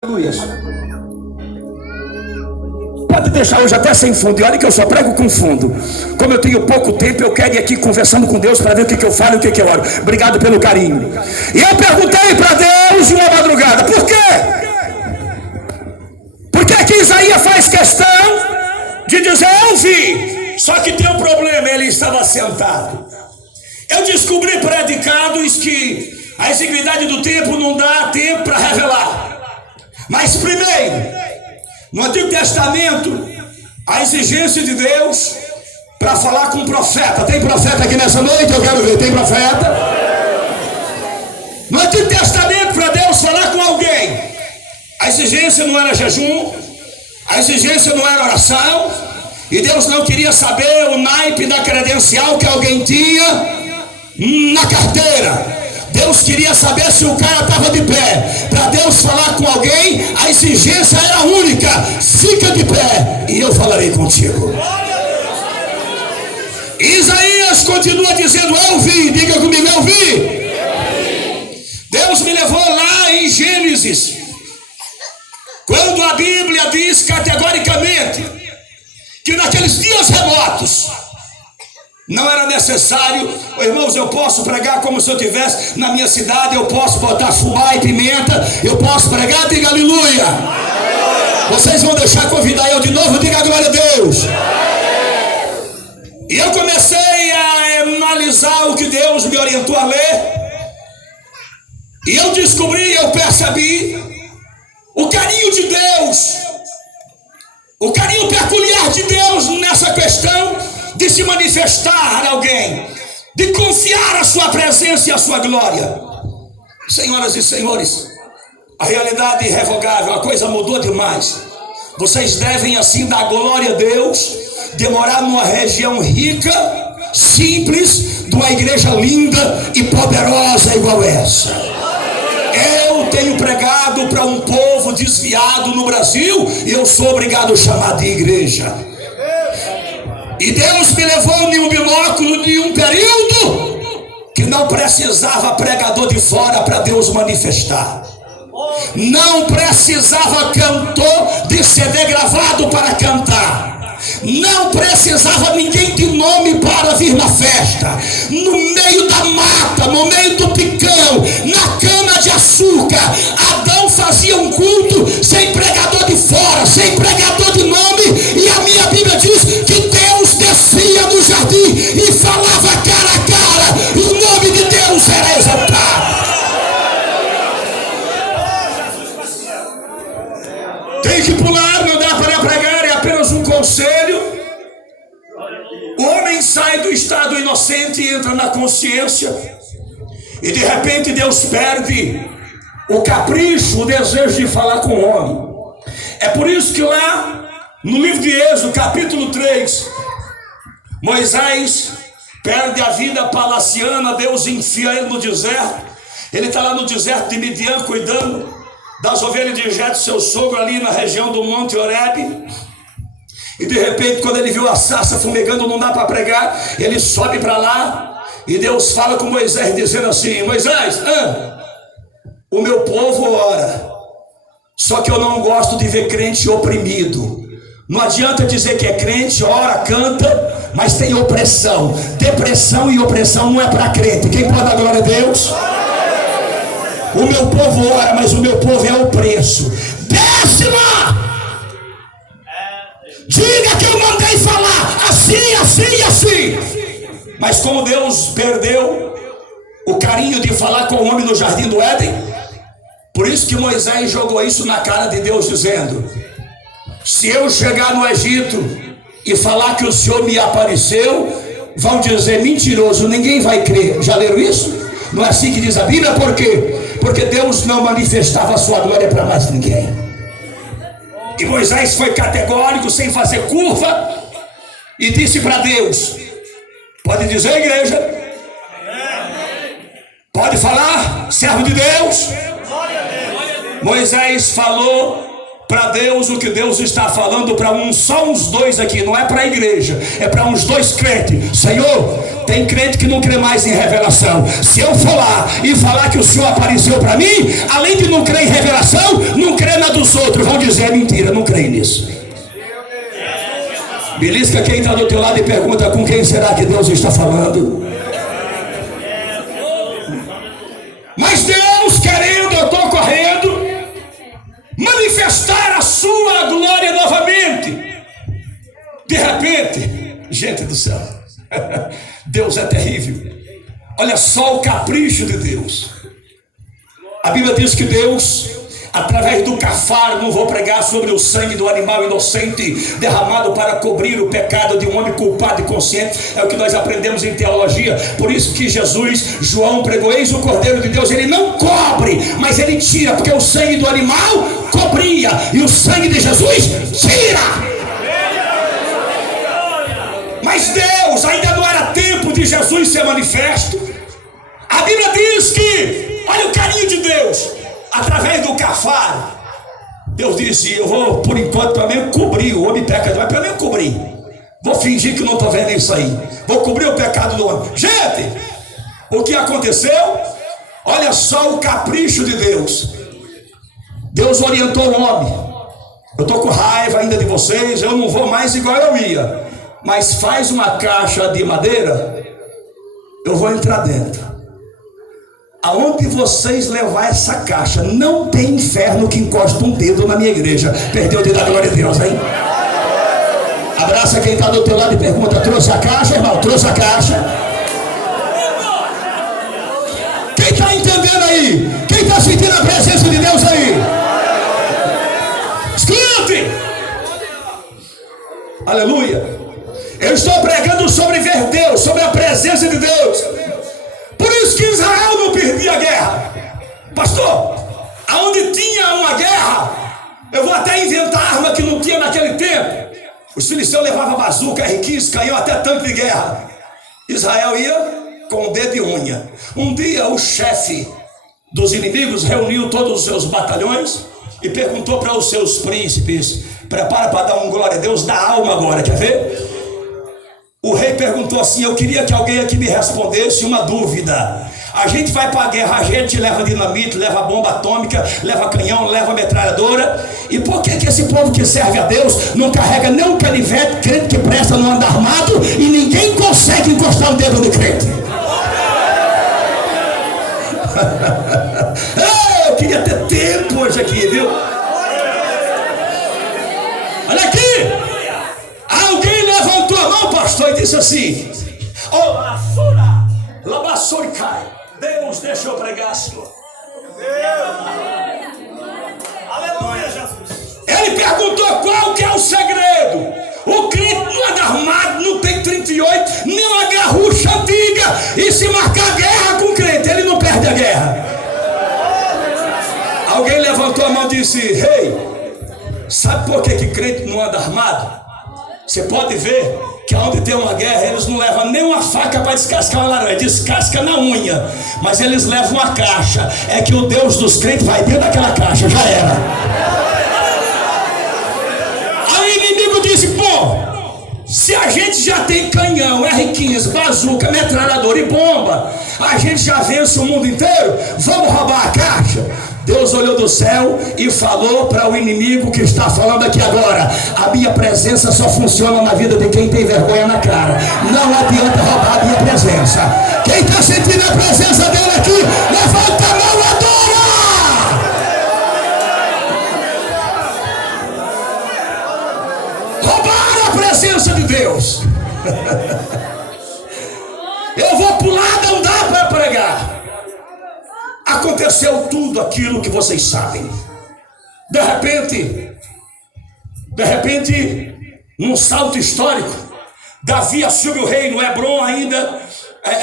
Aleluia. Pode deixar hoje até sem fundo. E olha que eu só prego com fundo. Como eu tenho pouco tempo, eu quero ir aqui conversando com Deus para ver o que eu falo e o que eu oro. Obrigado pelo carinho. E eu perguntei para Deus uma madrugada: por quê? Por que que Isaías faz questão de dizer eu vi? Só que tem um problema, ele estava sentado. Eu descobri predicados que a exiguidade do tempo não dá tempo para revelar. Mas primeiro, no Antigo Testamento, a exigência de Deus para falar com um profeta. Tem profeta aqui nessa noite? Eu quero ver. Tem profeta? No Antigo Testamento, para Deus falar com alguém, a exigência não era jejum, a exigência não era oração, e Deus não queria saber o naipe da credencial que alguém tinha na carteira. Deus queria saber se o cara estava de pé. Para Deus falar com alguém, a exigência era única: fica de pé e eu falarei contigo. Isaías continua dizendo: eu vi. Diga comigo: eu vi. Deus me levou lá em Gênesis, quando a Bíblia diz categoricamente que naqueles dias remotos não era necessário. Irmãos, eu posso pregar como se eu estivesse na minha cidade, eu posso botar fubá e pimenta, eu posso pregar, diga aleluia. Vocês vão deixar convidar eu de novo? Diga glória a Deus. E eu comecei a analisar o que Deus me orientou a ler, e eu descobri, eu percebi o carinho de Deus, o carinho peculiar de Deus nessa questão de se manifestar a alguém, de confiar a sua presença e a sua glória. Senhoras e senhores, a realidade é irrevogável, a coisa mudou demais. Vocês devem assim dar glória a Deus, de morar numa região rica, simples, de uma igreja linda e poderosa igual essa. Eu tenho pregado para um povo desviado no Brasil, e eu sou obrigado a chamar de igreja. E Deus me levou em um binóculo de um período que não precisava pregador de fora para Deus manifestar. Não precisava cantor de CD gravado para cantar. Não precisava ninguém de nome para vir na festa. No meio da mata, no meio do picão, na cana de açúcar, Adão fazia um culto sem pregador de fora, sem pregador de nome. E a minha Bíblia diz que Deus descia no jardim e falava cara a cara, e o nome de Deus era exaltado. Tem que pular, não dá para pregar, é apenas um conselho. O homem sai do estado inocente e entra na consciência, e de repente Deus perde o capricho, o desejo de falar com o homem. É por isso que lá no livro de Êxodo, capítulo 3, Moisés perde a vida palaciana, Deus enfia ele no deserto. Ele está lá no deserto de Midian, cuidando das ovelhas de Jetro, seu sogro, ali na região do Monte Horebe. E de repente, quando ele viu a sarça fumegando, não dá para pregar, ele sobe para lá, e Deus fala com Moisés, dizendo assim: Moisés, o meu povo ora, só que eu não gosto de ver crente oprimido. Não adianta dizer que é crente, ora, canta, mas tem opressão. Depressão e opressão não é para crente. Quem pode dar glória a Deus? O meu povo ora, mas o meu povo é opresso. Desce lá! Diga que eu mandei falar assim, assim e assim. Mas como Deus perdeu o carinho de falar com o homem no jardim do Éden, por isso que Moisés jogou isso na cara de Deus, dizendo: se eu chegar no Egito e falar que o Senhor me apareceu, vão dizer mentiroso, ninguém vai crer. Já leram isso? Não é assim que diz a Bíblia? Por quê? Porque Deus não manifestava a sua glória para mais ninguém. E Moisés foi categórico, sem fazer curva, e disse para Deus: pode dizer, igreja? Pode falar, servo de Deus? Moisés falou Para Deus, o que Deus está falando para só uns dois aqui, não é para a igreja, é para uns dois crentes. Senhor, tem crente que não crê mais em revelação. Se eu for lá e falar que o Senhor apareceu para mim, além de não crer em revelação, não crê na dos outros, vão dizer é mentira, não creio nisso. Belisca quem está do teu lado e pergunta com quem será que Deus está falando. Mas Deus querendo, eu estou correndo, manifestar a sua glória novamente. De repente, gente do céu, Deus é terrível. Olha só o capricho de Deus. A Bíblia diz que Deus, através do cafaro, não vou pregar sobre o sangue do animal inocente derramado para cobrir o pecado de um homem culpado e consciente, é o que nós aprendemos em teologia. Por isso que Jesus, João pregou, eis o Cordeiro de Deus, ele não cobre, mas ele tira, porque o sangue do animal cobria e o sangue de Jesus tira. Mas Deus, ainda não era tempo de Jesus ser manifesto. A Bíblia diz que, olha o carinho de Deus, através do cafaro, Deus disse, eu vou por enquanto pelo menos cobrir o homem pecador, mas pelo menos cobrir, vou fingir que não estou vendo isso aí, vou cobrir o pecado do homem. Gente, o que aconteceu? Olha só o capricho de Deus. Deus orientou o homem, eu estou com raiva ainda de vocês, eu não vou mais igual eu ia, mas faz uma caixa de madeira, eu vou entrar dentro. Aonde vocês levar essa caixa, não tem inferno que encosta um dedo na minha igreja. Perdeu o dedo da glória de Deus, hein? Abraça quem está do teu lado e pergunta, trouxe a caixa, irmão? Trouxe a caixa? Quem está entendendo aí? Quem está sentindo a presença de Deus aí? Escute! Aleluia! Eu estou pregando sobre ver Deus, sobre a presença de Deus. Por isso que Israel não perdia a guerra. Pastor, aonde tinha uma guerra, eu vou até inventar arma que não tinha naquele tempo. Os filisteus levavam bazuca, R15, canhão, até tanque de guerra. Israel ia com o dedo e unha. Um dia o chefe dos inimigos reuniu todos os seus batalhões e perguntou para os seus príncipes, prepara para dar um glória a Deus da alma agora, quer ver? O rei perguntou assim, eu queria que alguém aqui me respondesse uma dúvida. A gente vai para a guerra, a gente leva dinamite, leva bomba atômica, leva canhão, leva metralhadora. E por que esse povo que serve a Deus não carrega nem um canivete, crente que presta não anda armado e ninguém consegue encostar o dedo no crente? Eu queria ter tempo hoje aqui, viu? Olha aqui! Alguém levantou a mão, pastor, e disse assim, Deus, deixa eu pregar, Senhor. Aleluia, Jesus. Ele perguntou qual que é o segredo. O crente não anda armado, não tem 38, nem uma garrucha antiga. E se marcar guerra com o crente, ele não perde a guerra. Alguém levantou a mão e disse, rei, sabe por que crente não anda armado? Você pode ver que onde tem uma guerra, eles não levam nem uma faca para descascar uma laranja, descasca na unha, mas eles levam uma caixa. É que o Deus dos crentes vai dentro daquela caixa, já era. Aí o inimigo disse, pô, se a gente já tem canhão, R15, bazuca, metralhadora e bomba, a gente já vence o mundo inteiro, vamos roubar a caixa? Deus olhou do céu e falou para o inimigo que está falando aqui agora, a minha presença só funciona na vida de quem tem vergonha na cara. Não adianta roubar a minha presença. Quem está sentindo a presença dele aqui, levanta a mão, adora! Roubaram a presença de Deus. Eu vou pular, não dá para pregar. Aconteceu tudo aquilo que vocês sabem. De repente, num salto histórico, Davi assume o reino. Hebrom ainda,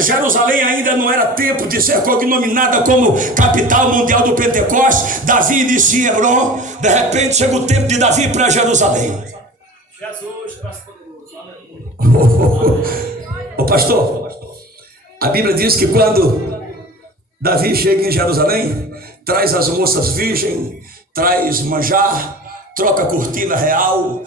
Jerusalém ainda não era tempo de ser cognominada como capital mundial do Pentecostes. Davi inicia em Hebrom. De repente chega o tempo de Davi ir para Jerusalém. Jesus, ô pastor, a Bíblia diz que quando Davi chega em Jerusalém, traz as moças virgens, traz manjar, troca a cortina real,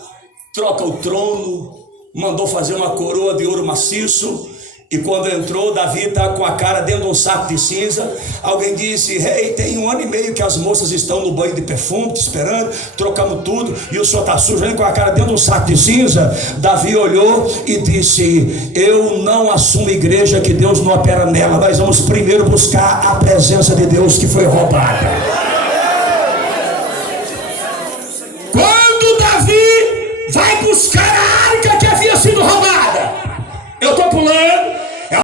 troca o trono, mandou fazer uma coroa de ouro maciço. E quando entrou, Davi está com a cara dentro de um saco de cinza. Alguém disse: rei, tem 1 ano e meio que as moças estão no banho de perfume te esperando, trocamos tudo, e o senhor está sujo, vem com a cara dentro de um saco de cinza. Davi olhou e disse: eu não assumo igreja que Deus não opera nela. Nós vamos primeiro buscar a presença de Deus que foi roubada.